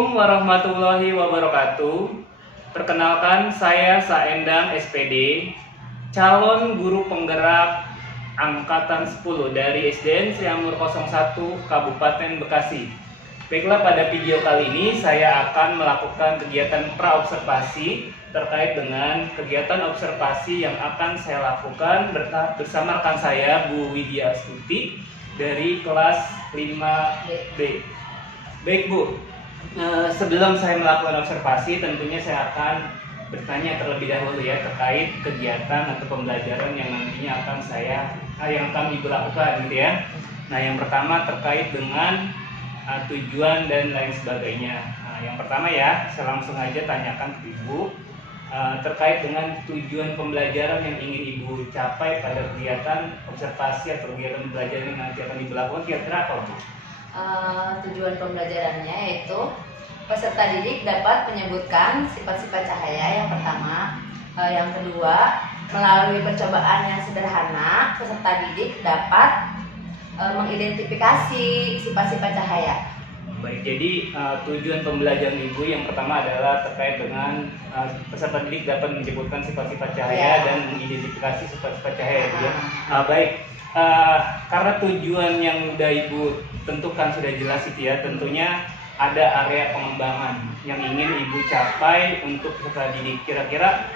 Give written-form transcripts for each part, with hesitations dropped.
Assalamualaikum warahmatullahi wabarakatuh. Perkenalkan, saya Saendang SPD, calon guru penggerak angkatan 10 dari SDN Sri Amur 01 Kabupaten Bekasi. Baiklah, pada video kali ini saya akan melakukan kegiatan praobservasi terkait dengan kegiatan observasi yang akan saya lakukan bersama rekan saya Bu Widya Astuti dari kelas 5B. Baik Bu, sebelum saya melakukan observasi tentunya saya akan bertanya terlebih dahulu ya terkait kegiatan atau pembelajaran yang nantinya akan Ibu lakukan gitu ya. Nah, yang pertama terkait dengan tujuan dan lain sebagainya. Nah, yang pertama ya, saya langsung aja tanyakan ke Ibu terkait dengan tujuan pembelajaran yang ingin Ibu capai pada kegiatan observasi atau kegiatan pembelajaran yang nanti akan Ibu lakukan, kira-kira apa Bu? Tujuan pembelajarannya yaitu peserta didik dapat menyebutkan sifat-sifat cahaya yang pertama. Yang kedua, melalui percobaan yang sederhana, peserta didik dapat mengidentifikasi sifat-sifat cahaya. Baik, jadi tujuan pembelajaran Ibu yang pertama adalah terkait dengan peserta didik dapat menyebutkan sifat-sifat cahaya dan mengidentifikasi sifat-sifat cahaya. Baik, karena tujuan yang sudah Ibu tentukan sudah jelas itu ya, tentunya ada area pengembangan yang ingin Ibu capai untuk peserta didik. Kira-kira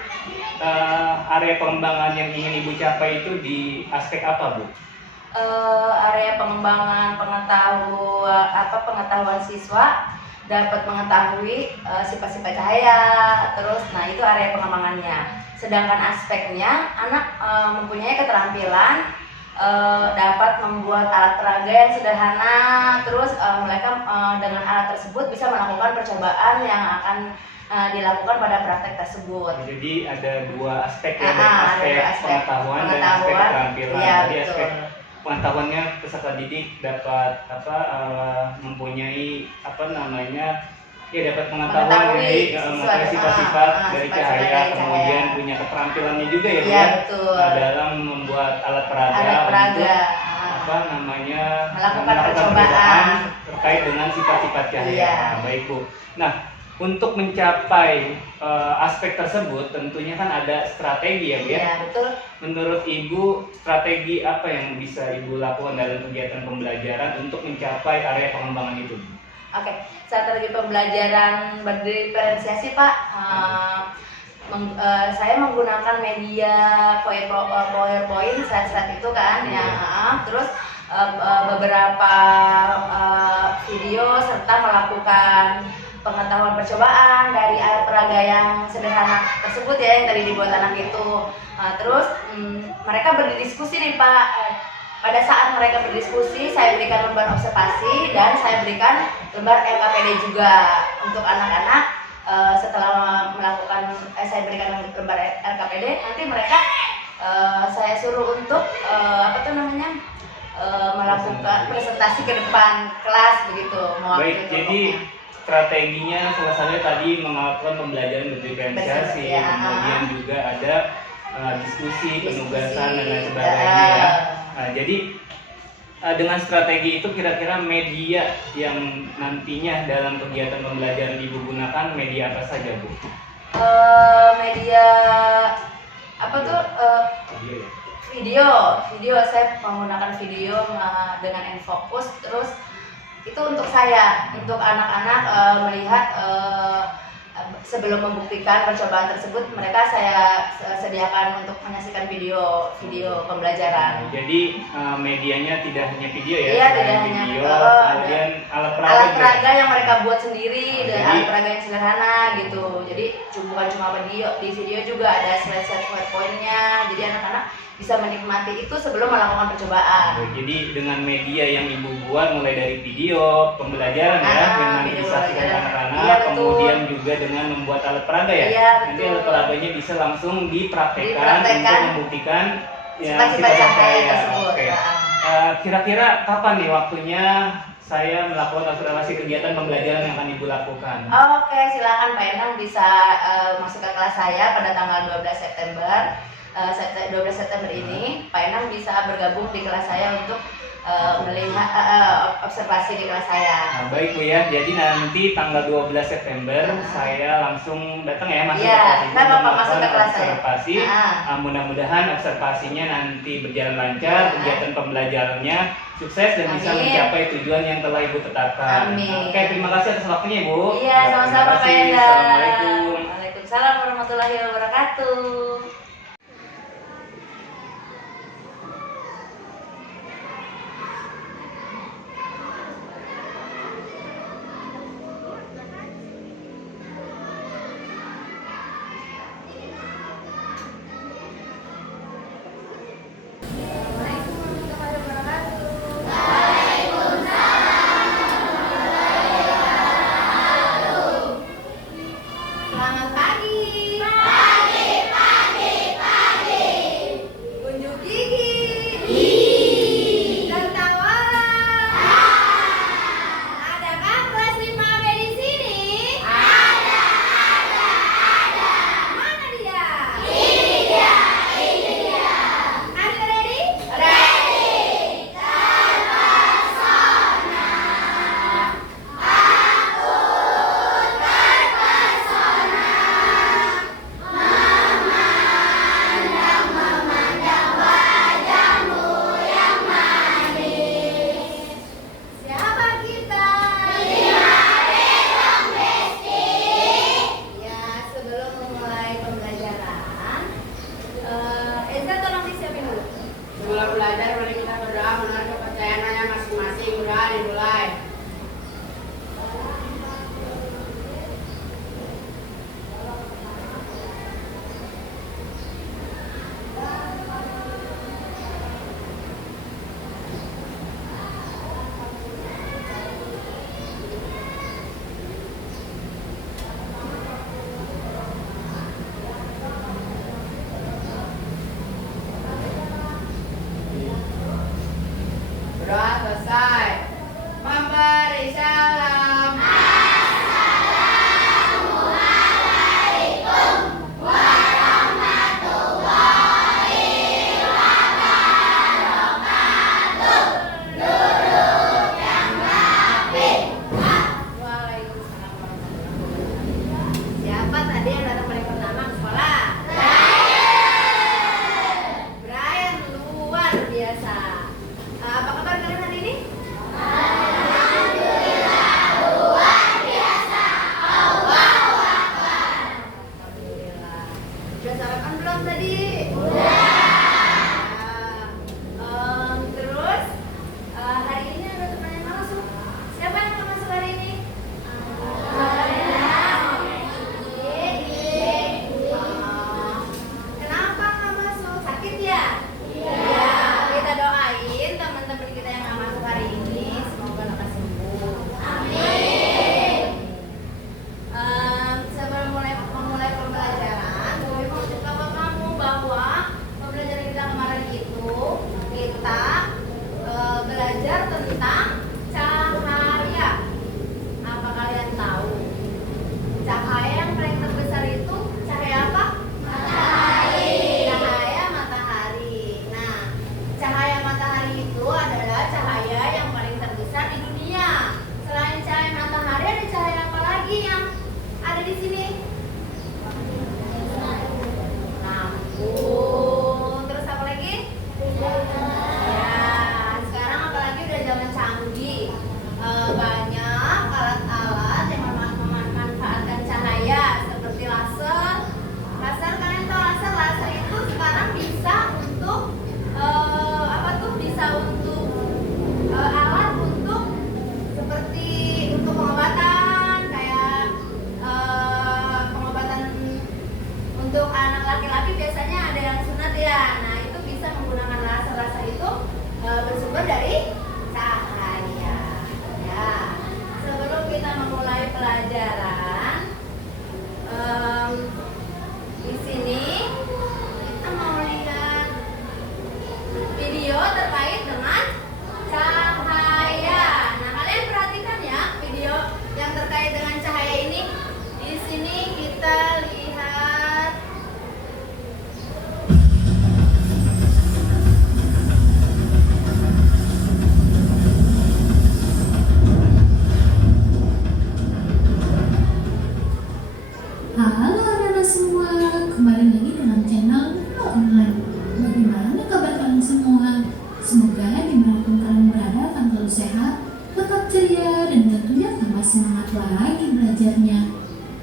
area pengembangan yang ingin Ibu capai itu di aspek apa Bu? Area pengembangan pengetahuan siswa dapat mengetahui sifat-sifat cahaya, terus itu area pengembangannya. Sedangkan aspeknya anak mempunyai keterampilan dapat membuat alat peraga yang sederhana, terus mereka dengan alat tersebut bisa melakukan percobaan yang akan dilakukan pada praktek tersebut. Jadi ada dua aspek ya, aspek pengetahuan dan aspek keterampilan. Ya, jadi betul. aspek pengetahuannya peserta didik dapat mempunyai dapat pengetahuan dari sifat-sifat dari cahaya, kemudian punya keterampilannya juga ya, ya, betul. Dalam membuat alat peraga untuk melakukan percobaan terkait dengan sifat-sifat cahaya. Ya. Baik Bu. Nah, untuk mencapai aspek tersebut tentunya kan ada strategi ya Bu ya. Ya, betul. Menurut Ibu, strategi apa yang bisa Ibu lakukan dalam kegiatan pembelajaran untuk mencapai area pengembangan itu? Oke, strategi pembelajaran berdiferensiasi Pak. Saya menggunakan media PowerPoint, slide-slide itu kan, terus beberapa video serta melakukan pengetahuan percobaan dari alat peraga yang sederhana tersebut ya, yang tadi dibuat anak itu. Terus mereka berdiskusi nih Pak. Pada saat mereka berdiskusi, saya berikan lembar observasi dan saya berikan lembar LKPD juga untuk anak-anak. Setelah saya berikan lembar LKPD, nanti mereka saya suruh untuk melakukan presentasi ke depan kelas begitu. Baik, jadi strateginya salah satunya tadi melakukan pembelajaran berdiferensiasi, kemudian juga ada diskusi, penugasan dan lain sebagainya ya. Nah, jadi dengan strategi itu kira-kira media yang nantinya dalam kegiatan pembelajaran Ibu gunakan media apa saja Bu? Media video saya menggunakan video dengan Enfocus. Terus itu untuk anak-anak melihat sebelum membuktikan percobaan tersebut, mereka saya sediakan untuk menyaksikan video pembelajaran. Jadi medianya tidak hanya video ya? Iya, tidak hanya video, kemudian alat peraga yang mereka buat sendiri, dan alat peraga yang sederhana gitu. Jadi bukan cuma video, di video juga ada slide-slide PowerPoint-nya. Jadi anak-anak bisa menikmati itu sebelum melakukan percobaan. Jadi dengan media yang Ibu buat mulai dari video pembelajaran yang nanti disaksikan anak-anak, kemudian juga dengan membuat alat peraga ya. Iya, nanti alat peraganya bisa langsung dipraktekkan untuk membuktikan sifat cahaya tersebut. Kira-kira kapan nih waktunya saya melakukan observasi kegiatan pembelajaran yang akan Ibu lakukan? Oke, silakan Pak Endang bisa masuk ke kelas saya pada tanggal 12 September. 12 September ini Pak Endang bisa bergabung di kelas saya untuk melihat observasi di kelas saya. Nah, baik Bu ya, jadi nanti tanggal 12 September saya langsung datang ya, masuk Iya, ke kelas Ibu nggak apa-apa, untuk masuk ke melakukan kelas saya. observasi. Mudah-mudahan observasinya nanti berjalan lancar, kegiatan pembelajarannya sukses dan bisa Amin. mencapai tujuan yang telah Ibu tetapkan. Amin. Oke, terima kasih atas waktunya Ibu. Iya, Ya, sama-sama terima Pak kasih. Enda. Assalamualaikum. Waalaikumsalam warahmatullahi wabarakatuh. Selamat pagi. Unjuk gigi. Tertawa. Adakah kelas 5B di sini? Ada. Mana dia? Ini dia. Anda ready? Ready. Siapa kita? Ya, sebelum memulai pembelajaran, Eza tolong disiapin dulu. Sebelum belajar, mari kita berdoa menurut kepercayaannya masing-masing. Doa dimulai. Doa selesai. Memberi salam. Waalaikumsalam warahmatullahi wabarakatuh. Siapa tadi yang datang paling pertama ke sekolah? Brian, luar biasa. Apa kabar kalian hari ini? Alhamdulillah. Udah sarapan belum tadi? Terus hari ini ada teman yang mau masuk. Siapa yang mau masuk hari ini? Kenapa nggak masuk? Sakit ya? Iya. Kita doain teman-teman kita yang nggak masuk hari ini, semoga lekas sembuh. Amin. Sebelum memulai pembelajaran, gue mau cerita ke kamu bahwa pembelajaran kita kemarin itu kita belajar tentang cahaya. Apa kalian tahu? Cahaya yang paling terbesar itu cahaya apa? Matahari. Cahaya matahari. Nah, cahaya matahari itu adalah cahaya yang paling terbesar di dunia. Selain cahaya matahari, ada cahaya apa lagi yang ada di sini? Lampu. Terus apa lagi? Ya, sekarang apalagi udah zaman canggih. Banyak alat-alat yang memanfaatkan cahaya seperti laser. Laser, kalian tahu laser? Laser itu sekarang bisa untuk bisa untuk alat untuk seperti untuk pengobatan, kayak pengobatan untuk anak laki-laki biasanya ada yang sunat ya. Nah, itu bisa menggunakan laser. Laser itu bersumber dari cahaya. Ya. Sebelum kita memulai pelajaran, di sini kita mau lihat video terkait dengan cahaya. Nah, kalian perhatikan ya video yang terkait dengan cahaya ini. Di sini kita lihat tetap ceria dan tentunya tambah semangat lagi belajarnya.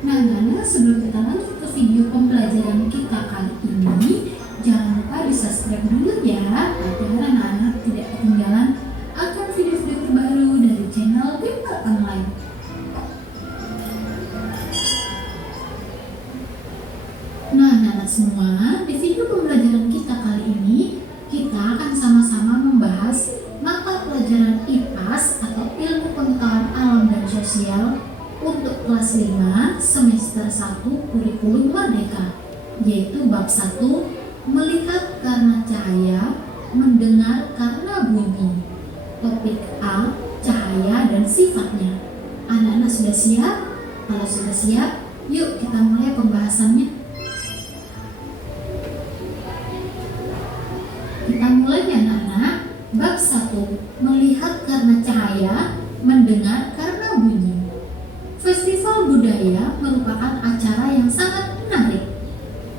Nah, sebelum kita lanjut ke video pembelajaran kita kali ini, jangan lupa di subscribe dulu ya, agar anak-anak tidak ketinggalan akan video-video terbaru dari channel Pintar Online. Nah, anak semua, di video pembelajaran kita kali ini, kita akan sama-sama membahas mata pelajaran IPAS atau Ilmu Pengetahuan Alam dan Sosial untuk kelas 5 semester 1 kurikulum Merdeka, yaitu bab 1, melihat karena cahaya, mendengar karena bunyi. Topik A, cahaya dan sifatnya. Anak-anak sudah siap? Kalau sudah siap, yuk kita mulai pembahasannya. Kita mulai ya anak-anak. Bab 1, melihat karena cahaya, mendengar karena bunyi. Festival budaya merupakan acara yang sangat menarik.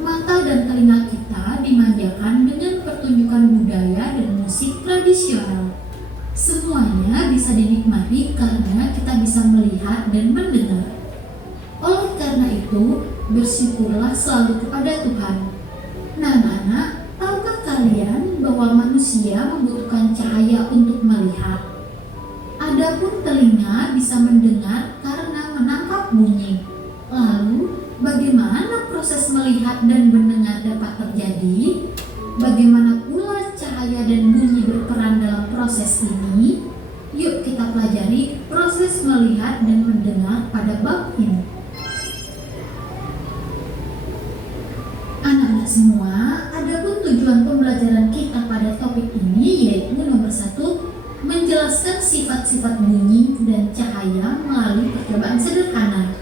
Mata dan telinga kita dimanjakan dengan pertunjukan budaya dan musik tradisional. Semuanya bisa dinikmati karena kita bisa melihat dan mendengar. Oleh karena itu, bersyukurlah selalu kepada Tuhan. Nah, anak-anak, tahukah kalian bahwa manusia membutuhkan cahaya untuk melihat? Adapun telinga bisa mendengar karena menangkap bunyi. Lalu, bagaimana proses melihat dan mendengar dapat terjadi? Bagaimana pula cahaya dan bunyi berperan dalam proses ini? Yuk kita pelajari proses melihat dan mendengar pada bab ini. Anak-anak semua, adapun tujuan pembelajaran kita pada topik ini yaitu nomor 1, menjelaskan sifat-sifat bunyi dan cahaya melalui percobaan sederhana.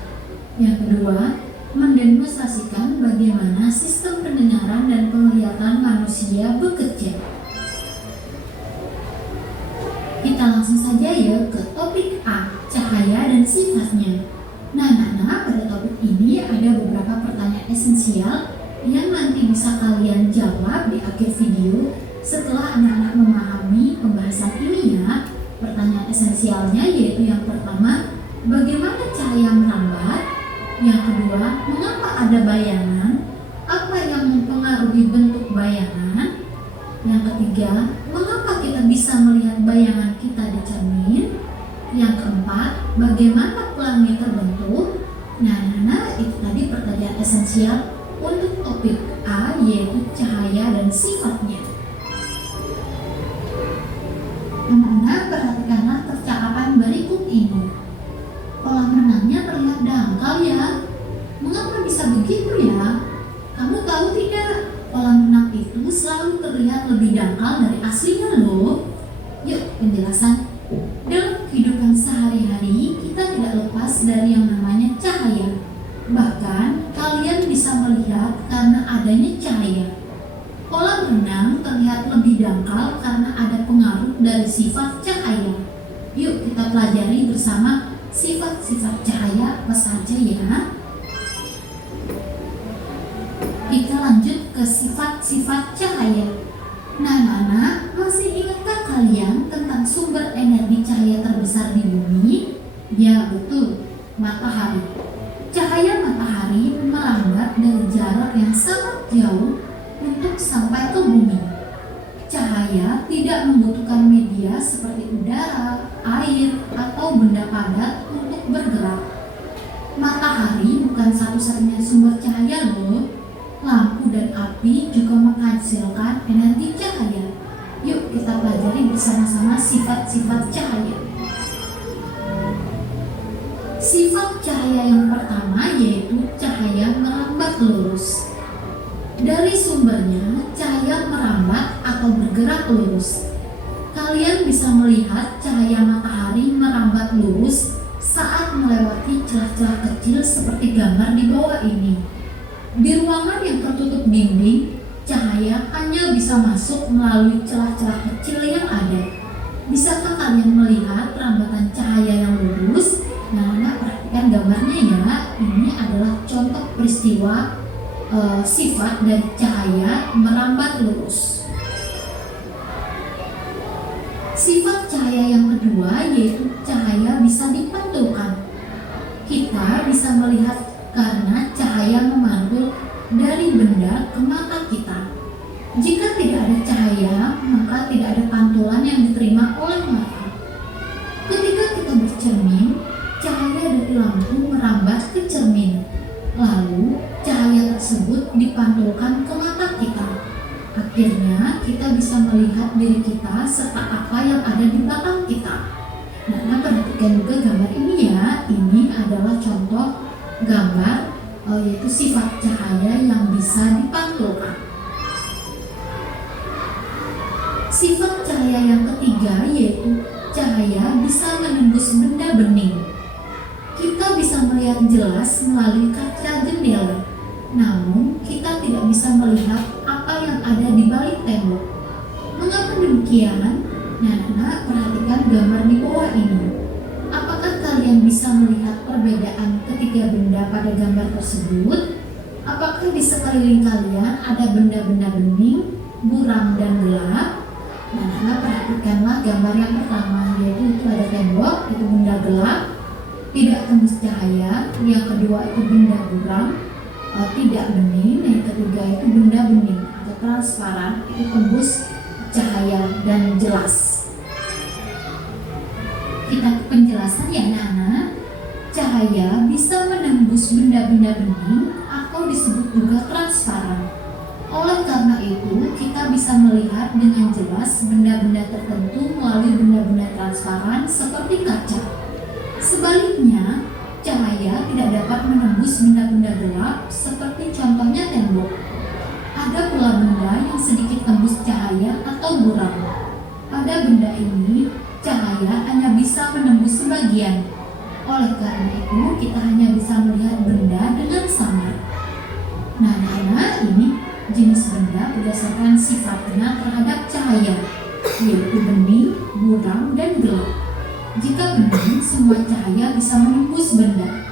Yang kedua, mendemonstrasikan bagaimana sistem pendengaran dan penglihatan manusia bekerja. Kita langsung saja ya ke topik A, cahaya dan sifatnya. Nah, pada topik ini ada beberapa pertanyaan esensial yang nanti bisa kalian jawab di akhir video setelah anak-anak memahami pembahasan ini ya. Pertanyaan esensialnya yaitu yang pertama, bagaimana cahaya merambat? Yang kedua, mengapa ada bayangan? Apa yang mempengaruhi bentuk bayangan? Yang ketiga, mengapa kita bisa melihat bayangan kita di cermin? Yang keempat, bagaimana pelangi terbentuk? Nah, itu tadi pertanyaan esensial untuk topik A yaitu cahaya dan sifatnya. Anak-anak, perhatikanlah percakapan berikut ini. Kolam renangnya terlihat dangkal ya. Mengapa bisa begitu ya? Kamu tahu tidak? Kolam renang itu selalu terlihat lebih dangkal dari aslinya loh. Yuk penjelasan. Dalam kehidupan sehari-hari kita tidak lepas dari yang namanya cahaya. Bahkan kalian bisa melihat karena adanya cahaya. Kolam renang terlihat lebih dangkal karena ada pengaruh dari sifat cahaya. Yuk kita pelajari bersama sifat-sifat cahaya apa saja ya. Kita lanjut ke sifat-sifat cahaya. Nah, anak, masih ingatkah kalian tentang sumber energi cahaya terbesar di bumi? Ya, betul, matahari. Cahaya matahari merambat dari jarak yang sangat jauh untuk sampai ke bumi. Cahaya tidak membutuhkan media seperti udara, air, atau benda padat untuk bergerak. Matahari bukan satu-satunya sumber cahaya loh. Lampu dan api juga menghasilkan energi cahaya. Yuk kita pelajari bersama-sama sifat-sifat cahaya. Sifat cahaya yang pertama yaitu cahaya merambat lurus. Dari sumbernya, cahaya merambat atau bergerak lurus. Kalian bisa melihat cahaya matahari merambat lurus saat melewati celah-celah kecil seperti gambar di bawah ini. Di ruangan yang tertutup dinding, cahaya hanya bisa masuk melalui celah-celah kecil yang ada. Bisakah kalian melihat perambatan cahaya yang lurus? Nah, perhatikan gambarnya ya. Ini adalah contoh peristiwa sifat dari cahaya merambat lurus. Sifat cahaya yang kedua yaitu cahaya bisa dipantulkan. Kita bisa melihat karena cahaya memantul dari benda ke mata kita. Jika tidak ada cahaya, maka tidak ada pantulan yang diterima oleh mata. Ketika kita bercermin, cahaya dari lampu merambat ke cermin. Lalu, cahaya tersebut dipantulkan ke mata kita. Akhirnya, kita bisa melihat diri kita serta apa yang ada di belakang kita. Nah, perhatikan juga gambar ini ya. Ini adalah contoh gambar yaitu sifat cahaya yang bisa dipantulkan. Sifat cahaya yang ketiga yaitu cahaya bisa menembus benda bening. Kita bisa melihat jelas melalui kaca jendela, namun kita tidak bisa melihat apa yang ada di balik tembok. Mengapa demikian? Nah, perhatikan gambar di bawah ini. Apakah kalian bisa melihat perbedaan ketiga benda pada gambar tersebut? Apakah di sekeliling kalian ada benda-benda bening, buram, dan gelap? Nah, perhatikanlah gambar yang pertama, yaitu itu ada tembok, itu benda gelap, tidak tembus cahaya. Yang kedua itu benda buram, tidak bening. Yang ketiga itu benda bening atau transparan, itu tembus cahaya dan jelas. Kita ke penjelasan ya anak-anak. Cahaya bisa menembus benda-benda bening atau disebut juga transparan. Oleh karena itu, kita bisa melihat dengan jelas benda-benda tertentu melalui benda-benda transparan seperti kaca. Sebaliknya, cahaya tidak dapat menembus benda-benda gelap seperti contohnya tembok. Ada pula benda yang sedikit tembus cahaya atau buram. Pada benda ini, cahaya hanya bisa menembus sebagian. Oleh karena itu, kita hanya bisa melihat benda dengan samar. Nah, ini jenis benda berdasarkan sifatnya terhadap cahaya, yaitu bening, buram, dan gelap. Jika bening, semua cahaya bisa menembus benda.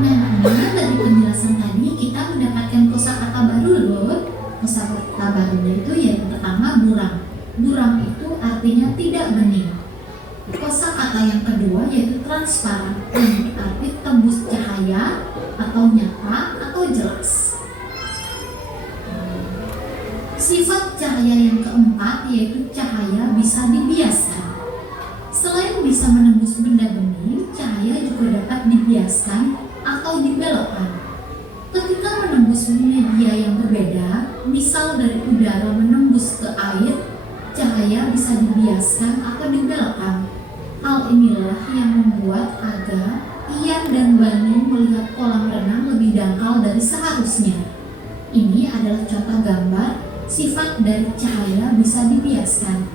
Nah, dari penjelasan tadi kita mendapatkan kosakata baru loh. Kosakata barunya itu yang pertama buram. Buram itu artinya tidak bening. Kosakata yang kedua yaitu transparan, yang berarti tembus cahaya atau nyata atau jelas. Sifat cahaya yang keempat yaitu cahaya bisa dibiaskan. Selain bisa menembus benda bening, cahaya juga dapat dibiaskan atau dibelokkan. Ketika menembus media yang berbeda, misal dari udara menembus ke air, cahaya bisa dibiaskan atau dibelokkan. Hal inilah yang membuat Aga, Ian, dan Banu melihat kolam renang lebih dangkal dari seharusnya. Ini adalah contoh gambar sifat dari cahaya bisa dibiaskan.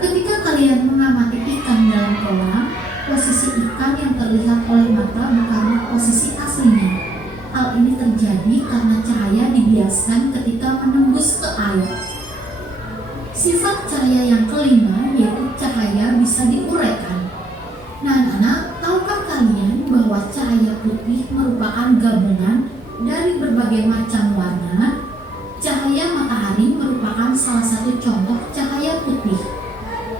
Ketika kalian mengamati ikan dalam kolam, posisi ikan yang terlihat oleh mata bukanlah posisi aslinya. Hal ini terjadi karena cahaya dibiaskan ketika menembus ke air. Sifat cahaya yang kelima yaitu cahaya bisa diuraikan. Nah, anak-anak, tahukah kalian bahwa cahaya putih merupakan gabungan dari berbagai macam warna? Cahaya matahari merupakan salah satu contoh cahaya putih.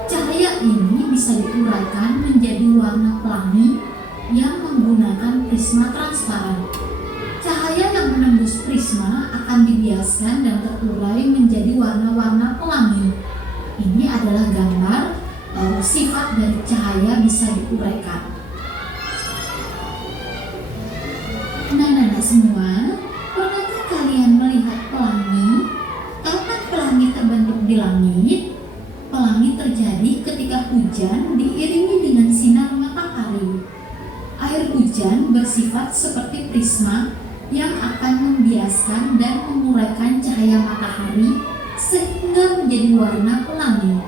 Cahaya ini bisa diuraikan menjadi warna pelangi yang menggunakan prisma transparan. Cahaya yang menembus prisma akan dibiaskan dan terurai menjadi warna-warna pelangi. Ini adalah gambar sifat dari cahaya bisa diuraikan. Nah, semua, pernahkah kalian melihat pelangi? Kapan pelangi terbentuk di langit? Pelangi terjadi ketika hujan diiringi dengan sinar matahari. Air hujan bersifat seperti prisma yang akan membiaskan dan menguraikan cahaya matahari sehingga menjadi warna pelangi.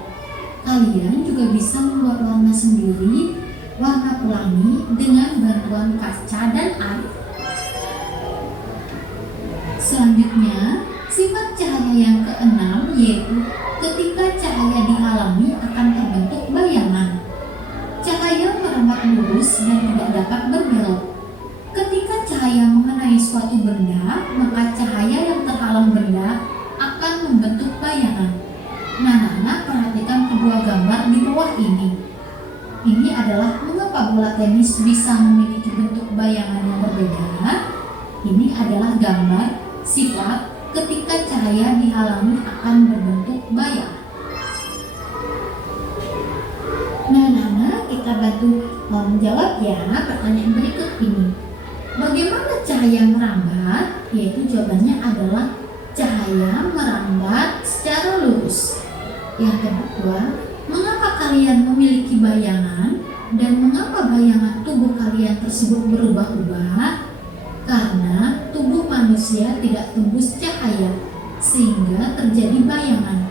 Kalian juga bisa membuat warna sendiri, warna pelangi dengan bantuan kaca dan air. Selanjutnya, sifat cahaya yang keenam yaitu ketika cahaya dihalangi akan terbentuk bayangan. Cahaya merambat lurus dan tidak dapat berbelok. Ketika cahaya mengenai suatu benda, maka cahaya yang terhalang benda akan membentuk bayangan. Nah, perhatikan kedua gambar di bawah ini. Ini adalah mengapa bola tenis bisa memiliki bentuk bayangan yang berbeda. Ini adalah gambar sifat ketika cahaya dihalangi akan berbentuk bayang. Nah, Nana, kita bantu menjawab ya pertanyaan berikut ini. Bagaimana cahaya merambat? Yaitu jawabannya adalah cahaya merambat secara lurus. Yang kedua, mengapa kalian memiliki bayangan dan mengapa bayangan tubuh kalian tersebut berubah-ubah? Karena tubuh manusia tidak tembus cahaya sehingga terjadi bayangan.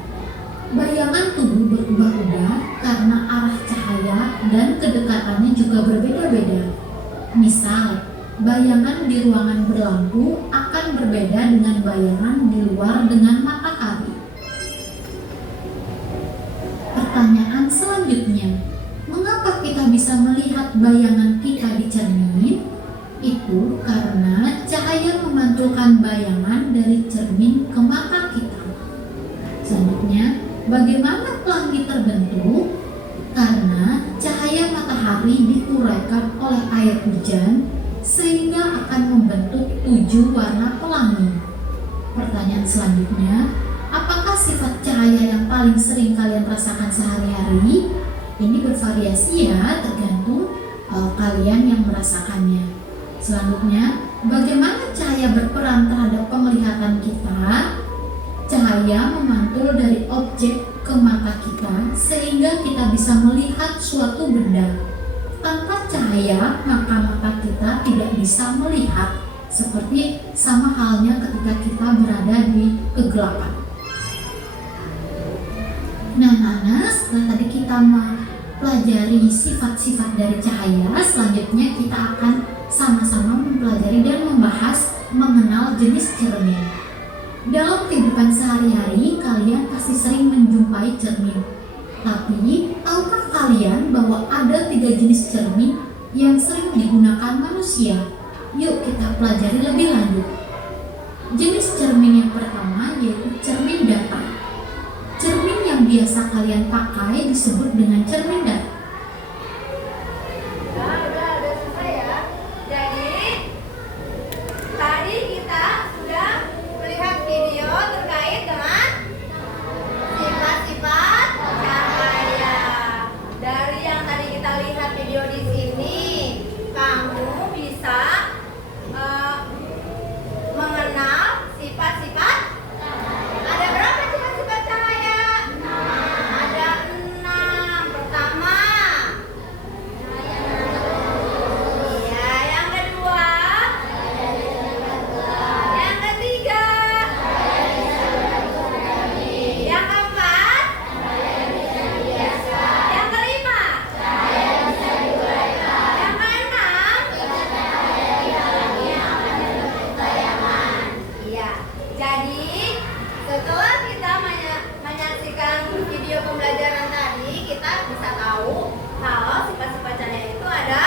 Bayangan tubuh berubah-ubah karena arah cahaya dan kedekatannya juga berbeda-beda. Misal, bayangan di ruangan berlampu akan berbeda dengan bayangan di luar dengan matahari. Pertanyaan selanjutnya, mengapa kita bisa melihat bayangan kita di cermin? Itu karena cahaya memantulkan bayangan dari cermin ke mata kita. Selanjutnya, bagaimana pelangi terbentuk? Karena cahaya matahari diuraikan oleh air hujan sehingga akan membentuk 7 warna pelangi. Pertanyaan selanjutnya, apakah sifat cahaya yang paling sering kalian rasakan sehari-hari? Ini bervariasi ya, tergantung kalian yang merasakannya. Selanjutnya, bagaimana cahaya berperan terhadap penglihatan kita? Cahaya memantul dari objek ke mata kita sehingga kita bisa melihat suatu benda. Tanpa cahaya, maka mata kita tidak bisa melihat. Seperti sama halnya ketika kita berada di kegelapan. Nah, Nana, setelah tadi kita mempelajari sifat-sifat dari cahaya, selanjutnya kita akan sama-sama mempelajari dan membahas mengenal jenis cermin. Dalam kehidupan sehari-hari, kalian pasti sering menjumpai cermin. Tapi, tahukah kalian bahwa ada 3 jenis cermin yang sering digunakan manusia? Yuk kita pelajari lebih lanjut. Jenis cermin yang pertama yaitu cermin datar. Cermin yang biasa kalian pakai disebut dengan cermin datar. Udah selesai ya. Jadi tadi kita sudah melihat video terkait dengan sifat-sifat cahaya. Dari yang tadi kita lihat video di sini, kamu bisa mengenal sifat-sifat. Ada berapa sifat-sifat cahaya? Ada 6. Pertama. Iya, yang kedua. Yang ketiga. Yang keempat. Yang kelima. Yang keenam. Iya. Jadi setelah kita menyaksikan video pembelajaran tadi, kita bisa tahu kalau sifat-sifat cahaya itu ada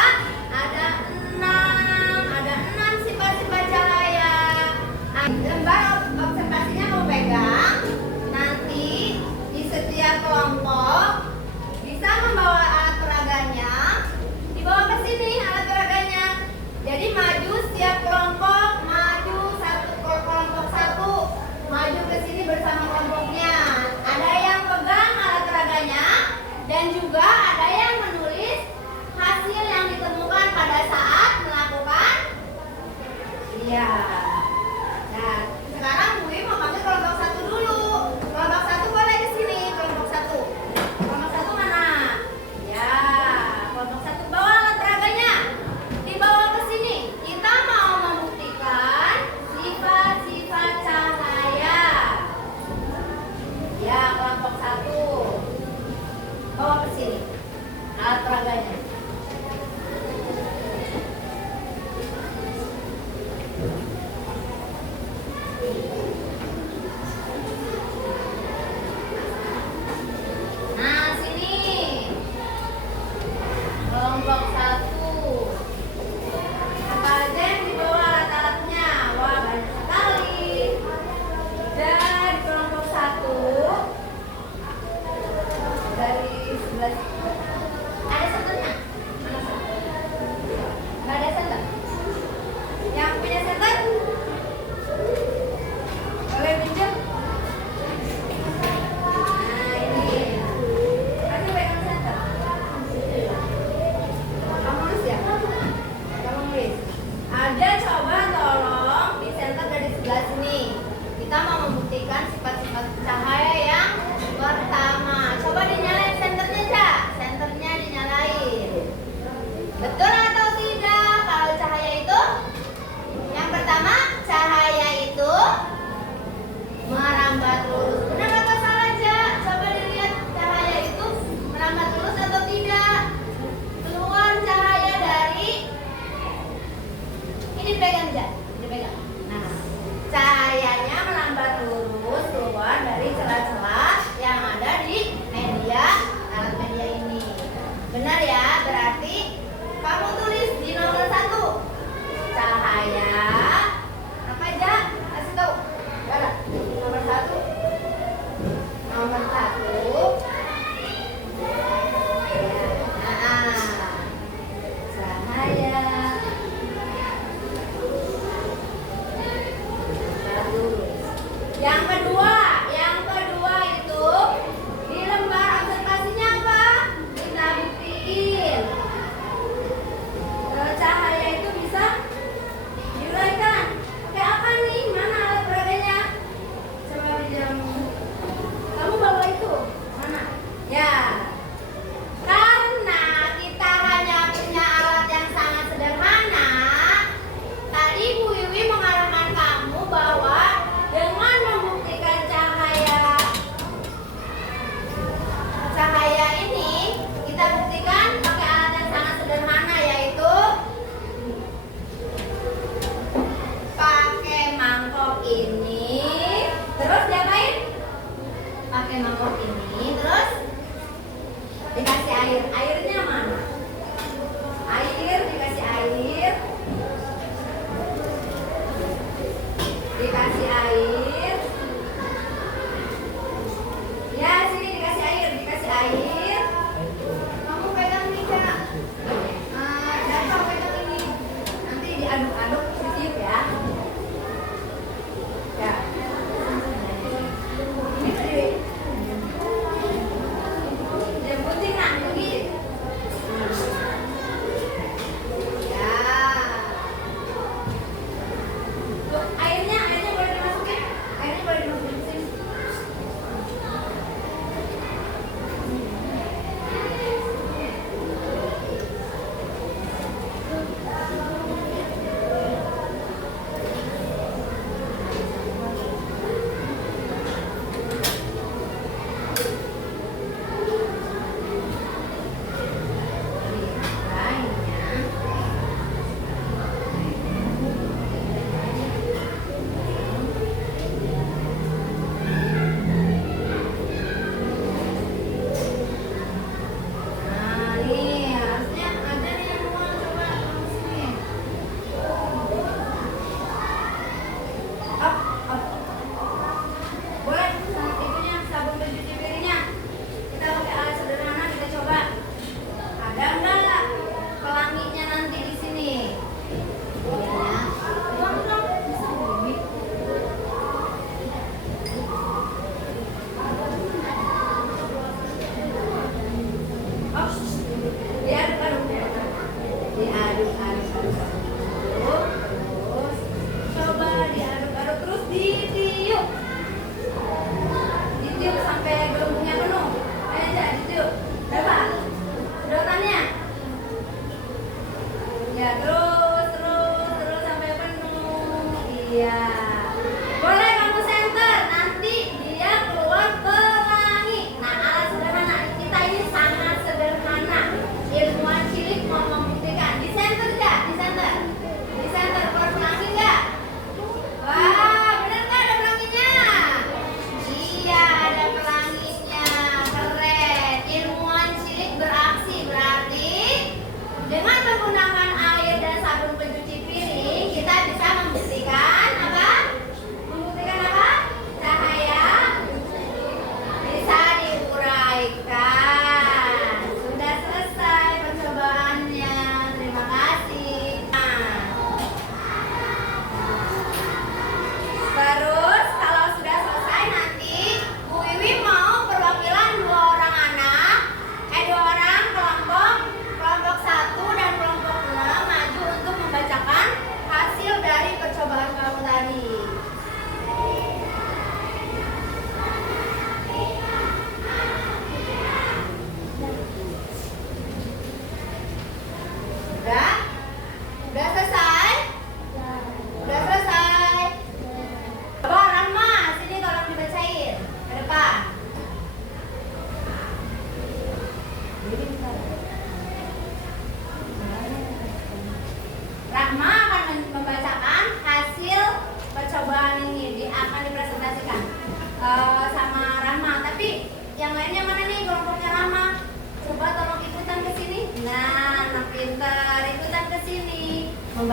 6 sifat-sifat cahaya. Lembar observasinya mau pegang. Nanti di setiap kelompok bisa membawa alat peraganya. Dibawa ke sini alat peraganya. Jadi maju setiap kelompok, maju kelompok satu, maju ke sini bersama kelompoknya. Ada yang pegang alat peraganya dan juga ada yang menulis hasil yang ditemukan pada saat melakukan. Iya. Nah, sekarang Bui mau panggil kelompok satu dulu. Kelompok satu boleh di sini. Kelompok satu. Kelompok satu mana? Ya, kelompok satu bawa alat peraganya. Dibawa ke sini. Kita mau membuktikan sifat-sifat cahaya. Ya, kelompok satu. Bawa ke sini alat peraganya. Nah, sini. Kelompok satu. Apa aja yang dibawa alat-alatnya? Wah, banyak sekali. Dan kelompok satu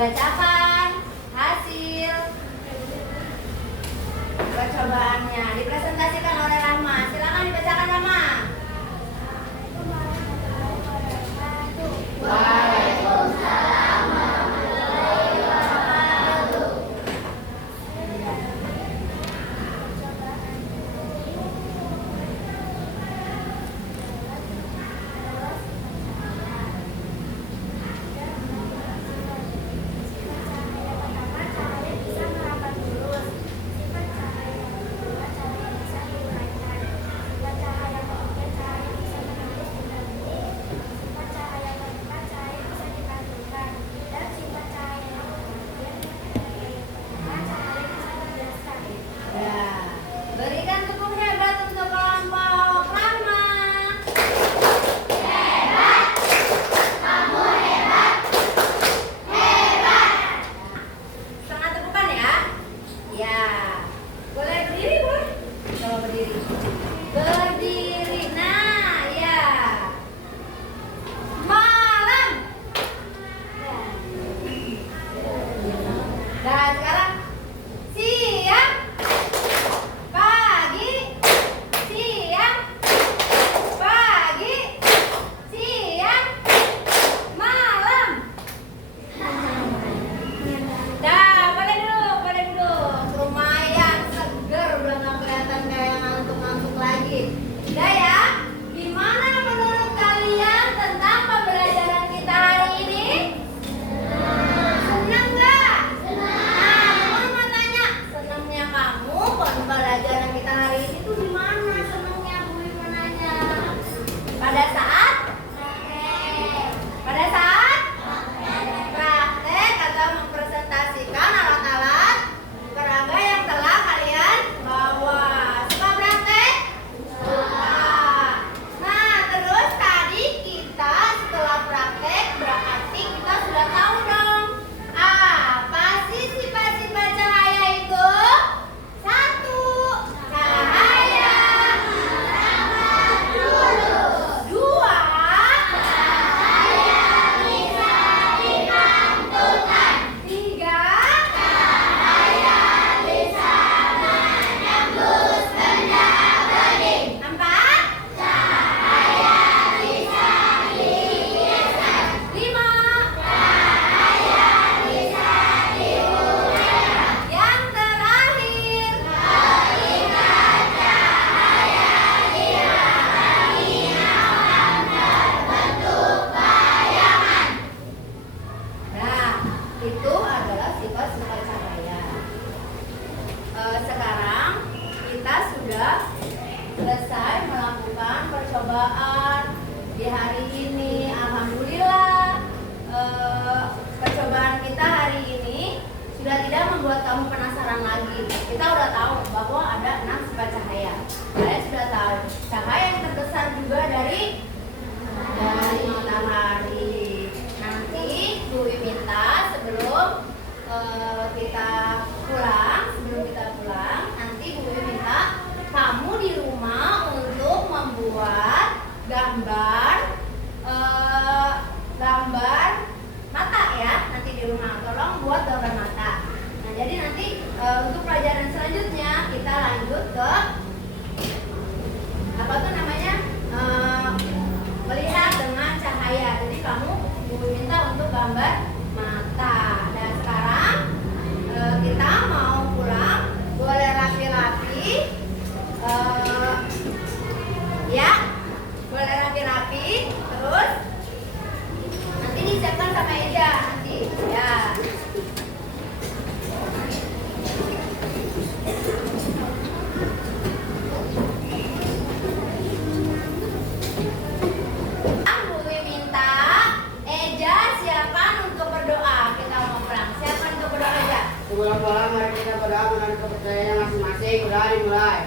membacakan hasil percobaannya. Dipresentasikan oleh Rahma. Silakan dibacakan Rahma. Berikan tepuk hebat untuk kelompok Rahma. Setengah tepukan ya. Ya. Boleh berdiri, boleh? Coba berdiri. Berdiri. Nah, ya. Malam. Dan sekarang siang. Pagi, siang, pagi, siang, malam. Dah, boleh duduk. Lumayan seger, udah nggak kelihatan kayak ngantuk-ngantuk lagi. Udah ya, gimana menurut kalian tentang pembelajaran kita hari ini? Senang nggak? Nah, Mama mau tanya, senangnya kamu pembelajaran kita hari ini tuh di mana? Senangnya Bu Ibu nanya. Pada saat praktek atau mempresentasikan alat-alat peraga yang telah kalian bawa. Suka praktek? Suka. Nah, terus tadi kita setelah praktek berarti kita sudah tahu dong apa sih sifat-sifat cahaya itu? 1. Cahaya menerangi dulu. 2. Cahaya bisa dipantulkan. 3. Cahaya bisa menembus benda bening. 4. Cahaya bisa digeser. 5. Cahaya bisa diuraikan. Yang terakhir, ketika cahaya dihalangi akan terbentuk bayangan. Nah, itu adalah sifat-sifat cahaya. Sekarang kita sudah selesai melakukan percobaan di hari ini. Alhamdulillah, percobaan kita hari ini sudah tidak membuat kamu penasaran lagi. Kita udah tahu bahwa ada 6 sifat cahaya. Kalian sudah tahu cahaya yang terbesar juga dari matahari. Nanti Bu Wi minta sebelum kita pulang, nanti Bu Wi minta kamu di rumah untuk membuat gambar mata ya. Nanti di rumah tolong buat gambar mata. Nah, jadi nanti untuk pelajaran selanjutnya kita lanjut ke apa tuh namanya, melihat dengan cahaya. Jadi kamu Bu minta untuk gambar mata. Dan sekarang kita mau pulang, boleh rapi-rapi, ya, boleh rapi-rapi. Terus nanti disiapkan sama Eda nanti, ya. Bu Wi minta Eja siapkan untuk berdoa. Kita mau pulang. Siapkan untuk berdoa aja. Sebelum pulang mari kita berdoa menurut kepercayaan masing-masing. Udah dimulai.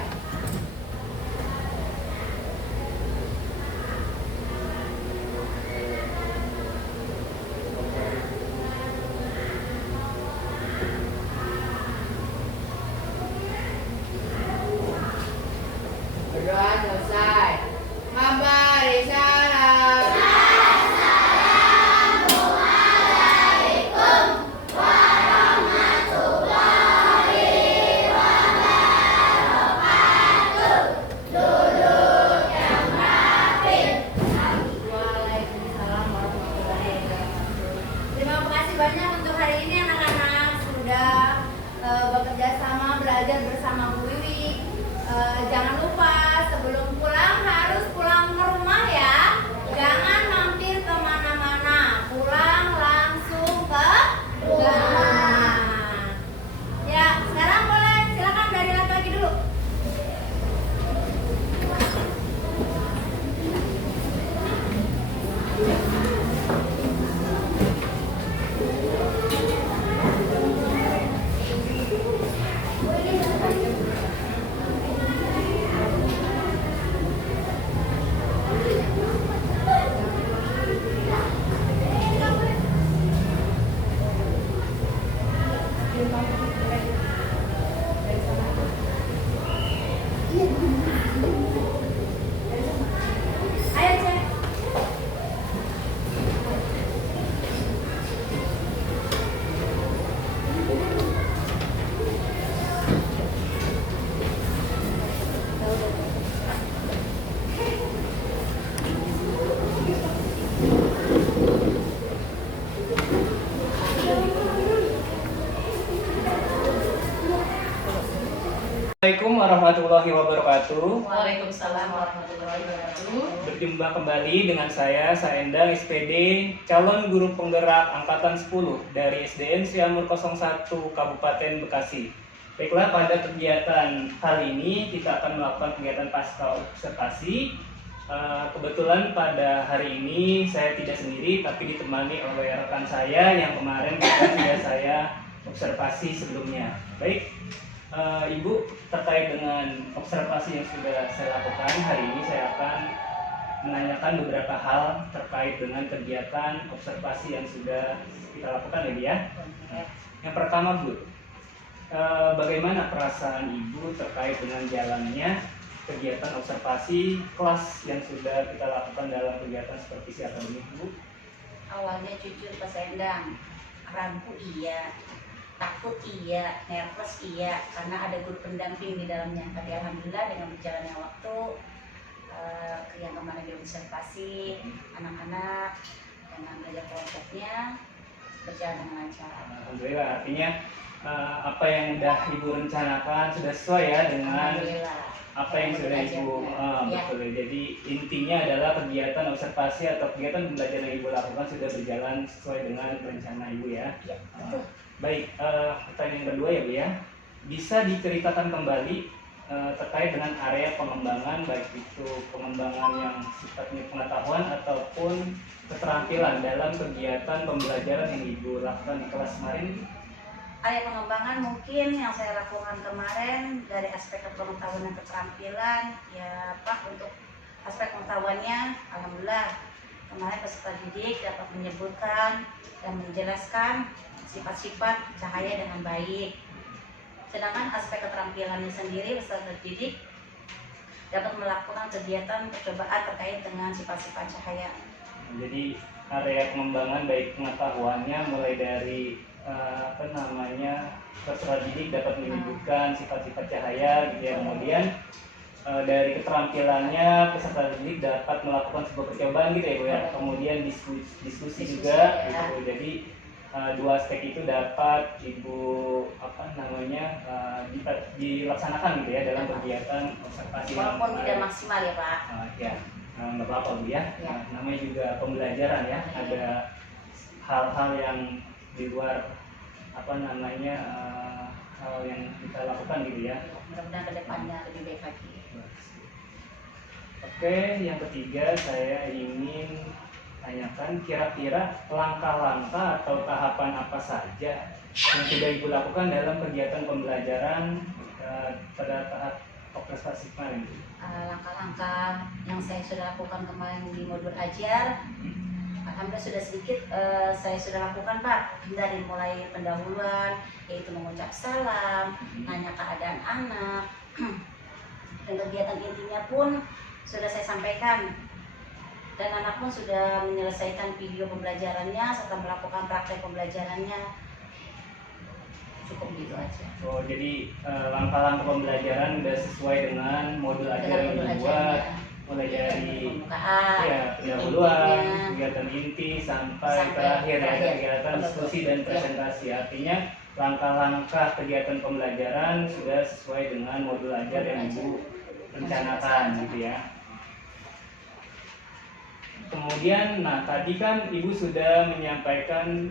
Berdoa selesai. Mabari salam. Assalamualaikum Assalamualaikum warahmatullahi wabarakatuh. Waalaikumsalam warahmatullahi wabarakatuh. Berjumpa kembali dengan saya Endang SPD, calon guru penggerak angkatan 10 dari SDN Siamur 01 Kabupaten Bekasi. Baiklah, pada kegiatan kali ini kita akan melakukan kegiatan pasca observasi. Kebetulan pada hari ini saya tidak sendiri, tapi ditemani oleh rekan saya yang kemarin sudah saya observasi sebelumnya. Baik, Ibu, terkait dengan observasi yang sudah saya lakukan, hari ini saya akan menanyakan beberapa hal terkait dengan kegiatan observasi yang sudah kita lakukan ya, Bu ya. Yang pertama, Bu, bagaimana perasaan Ibu terkait dengan jalannya kegiatan observasi kelas yang sudah kita lakukan dalam kegiatan supervisi akademik, Bu? Awalnya jujur Pak Endang, ragu iya, takut iya, nervous iya, karena ada guru pendamping di dalamnya. Tapi alhamdulillah dengan berjalannya waktu, yang kemarin diobservasi anak-anak dengan belajar kelompoknya berjalan dengan lancar. Alhamdulillah, artinya apa yang sudah Ibu rencanakan sudah sesuai ya dengan apa yang sudah Ibu betul. Jadi intinya adalah kegiatan observasi atau kegiatan pembelajaran yang Ibu lakukan sudah berjalan sesuai dengan rencana Ibu ya. Baik, pertanyaan yang kedua ya, Bu ya. Bisa diceritakan kembali terkait dengan area pengembangan, baik itu pengembangan yang sifatnya pengetahuan ataupun keterampilan dalam kegiatan pembelajaran yang Ibu lakukan di kelas kemarin? Area pengembangan mungkin yang saya lakukan kemarin dari aspek pengetahuan dan keterampilan ya Pak. Untuk aspek pengetahuannya alhamdulillah kemarin peserta didik dapat menyebutkan dan menjelaskan sifat-sifat cahaya dengan baik. Sedangkan aspek keterampilannya sendiri peserta didik dapat melakukan kegiatan percobaan terkait dengan sifat-sifat cahaya. Jadi area pengembangan baik pengetahuannya mulai dari peserta didik dapat menyebutkan sifat-sifat cahaya gitu ya. Kemudian dari keterampilannya peserta didik dapat melakukan sebuah percobaan gitu ya, Bu ya. Kemudian diskusi juga ya. gitu. Jadi dua aspek itu dapat Ibu dilaksanakan gitu ya dalam kegiatan observasi. Walaupun tidak maksimal ya Pak. Ya, nggak apa-apa, Bu ya. Ya. Namanya juga pembelajaran ya. Ada hal-hal yang di luar hal yang kita lakukan gitu ya. Mudah-mudahan kedepannya lebih baik lagi. Oke, yang ketiga saya ingin tanyakan kira-kira langkah-langkah atau tahapan apa saja yang sudah Ibu lakukan dalam kegiatan pembelajaran pada tahap observasi kemarin. Langkah-langkah yang saya sudah lakukan kemarin di modul ajar, alhamdulillah sudah sedikit saya sudah lakukan Pak. Dari mulai pendahuluan yaitu mengucap salam, nanya keadaan anak, dan kegiatan intinya pun sudah saya sampaikan. Dan anak pun sudah menyelesaikan video pembelajarannya serta melakukan praktek pembelajarannya. Cukup gitu aja. Oh, jadi langkah-langkah pembelajaran sudah sesuai dengan modul ajar yang dibuat, mulai dari pembukaan, pendahuluan, kegiatan inti sampai terakhir ya, kegiatan diskusi dan presentasi. Artinya langkah-langkah kegiatan pembelajaran sudah sesuai dengan modul ajar yang Ibu rencanakan gitu ya. Kemudian, tadi kan Ibu sudah menyampaikan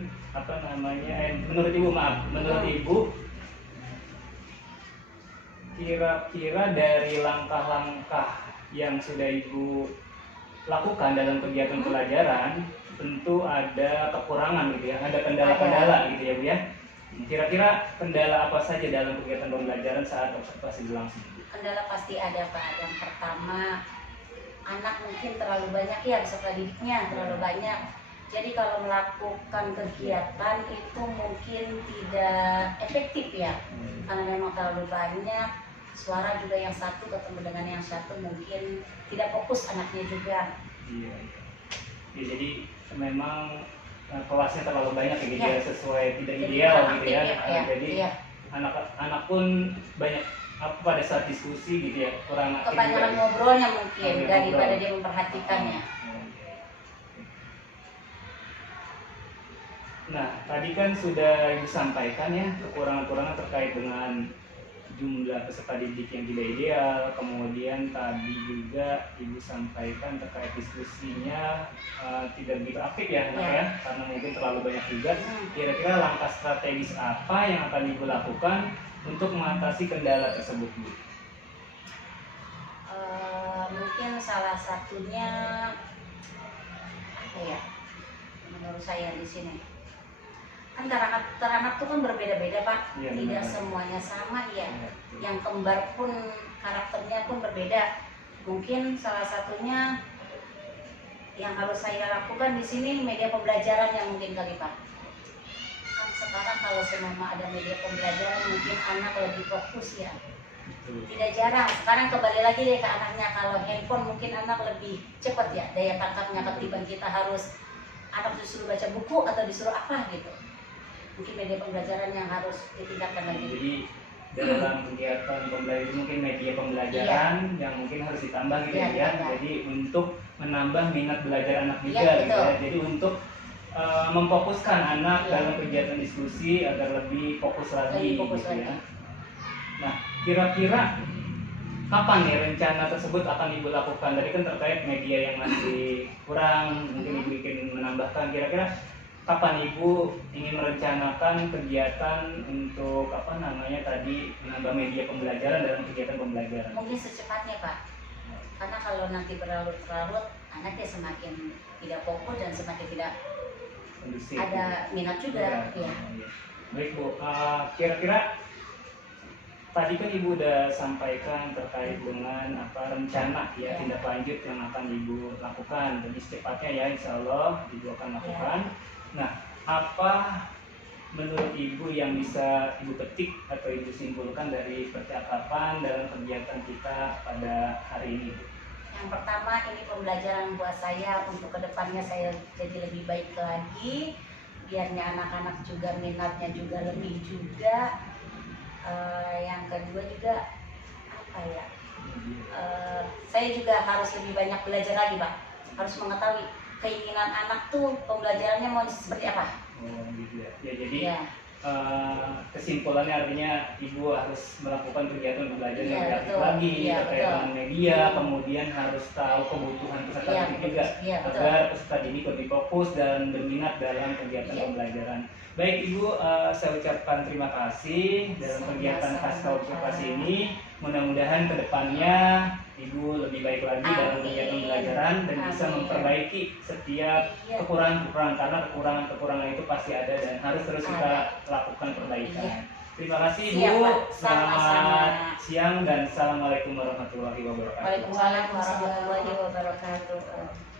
menurut Ibu kira-kira dari langkah-langkah yang sudah Ibu lakukan dalam kegiatan pelajaran tentu ada kekurangan gitu ya, ada kendala-kendala gitu ya, Bu ya. Kira-kira kendala apa saja dalam kegiatan pembelajaran saat observasi berlangsung? Kendala pasti ada Pak. Yang pertama, anak mungkin terlalu banyak ya peserta didiknya, terlalu banyak. Jadi kalau melakukan kegiatan itu mungkin tidak efektif ya, karena memang terlalu banyak. Suara juga yang satu ketemu dengan yang satu mungkin tidak fokus anaknya juga. Iya. Ya, jadi memang kelasnya terlalu banyak ya, gitu ya, sesuai tidak ideal gitu ya. Jadi anak-anak pun banyak pada saat diskusi gitu ya, kurang aktif. Kebanyakan ngobrolnya mungkin daripada dia memperhatikannya. Nah, tadi kan sudah Ibu sampaikan ya kekurangan-kekurangan terkait dengan jumlah peserta didik yang tidak ideal, kemudian tadi juga Ibu sampaikan terkait diskusinya tidak begitu aktif ya, Nak, ya, karena mungkin terlalu banyak juga. Kira-kira langkah strategis apa yang akan Ibu lakukan untuk mengatasi kendala tersebut, Bu? Mungkin salah satunya apa ya, menurut saya di sini kan anak tuh kan berbeda-beda Pak, Ya, tidak benar. semuanya sama ya. Ya, Yang kembar pun karakternya pun berbeda. Mungkin salah satunya yang harus saya lakukan di sini media pembelajaran yang mungkin kali Pak. Kan sekarang kalau semua ada media pembelajaran mungkin anak lebih fokus ya. betul. Tidak jarang. Sekarang kembali lagi deh ke anaknya, kalau handphone mungkin anak lebih cepat ya daya tangkapnya ketimbang kita harus anak disuruh baca buku atau disuruh apa gitu. Mungkin media pembelajaran yang harus ditingkatkan lagi. Jadi dalam kegiatan pembelajaran mungkin media pembelajaran yang mungkin harus ditambah gitu Iya, ya. ditambah. Jadi untuk menambah minat belajar anak juga Iya, gitu betul. ya. Jadi untuk memfokuskan anak Iya. dalam kegiatan diskusi agar lebih fokus lagi Lebih fokus gitu lagi. ya. Nah, kira-kira kapan nih rencana tersebut akan Ibu lakukan? Tadi kan terkait media yang masih kurang, mungkin Ibu ingin menambahkan. Kira-kira kapan Ibu ingin merencanakan kegiatan untuk apa namanya tadi menambah media pembelajaran dalam kegiatan pembelajaran? Mungkin secepatnya Pak. Karena kalau nanti berlarut-larut, anaknya semakin tidak fokus dan semakin tidak Kondusif. ada minat juga. Ya. Ya. Baik Bu, kira-kira tadi kan Ibu udah sampaikan terkait dengan apa rencana ya Ya. tindak lanjut yang akan Ibu lakukan. Jadi secepatnya ya Insya Allah Ibu akan lakukan. Nah, apa menurut Ibu yang bisa Ibu petik atau Ibu simpulkan dari percakapan dalam kegiatan kita pada hari ini, Bu? Yang pertama, ini pembelajaran buat saya untuk kedepannya saya jadi lebih baik lagi, biarnya anak-anak juga minatnya juga lebih juga. Yang kedua juga apa ya? Saya juga harus lebih banyak belajar lagi Pak. Harus mengetahui keinginan anak tuh pembelajarannya mau seperti apa. Oh gitu ya. Ya jadi Ya. kesimpulannya artinya Ibu harus melakukan kegiatan belajar yang Iya, kreatif betul. lagi Iya, terkait betul. dengan media, kemudian harus tahu kebutuhan peserta Iya, didik juga iya, betul. agar peserta didik lebih fokus dan berminat dalam kegiatan Iya. pembelajaran. Baik Ibu, saya ucapkan terima kasih dalam kegiatan Sama-sama. pasca observasi ini. Mudah-mudahan kedepannya Ibu lebih baik lagi dalam Amin. kegiatan pembelajaran dan bisa Amin. memperbaiki setiap Iya. kekurangan-kekurangan, karena kekurangan-kekurangan itu pasti ada dan harus terus kita lakukan perbaikan. Iya. Terima kasih Siap, Bu. Pak. Selamat Sama-sama. siang dan assalamualaikum warahmatullahi wabarakatuh. Waalaikumsalam warahmatullahi wabarakatuh.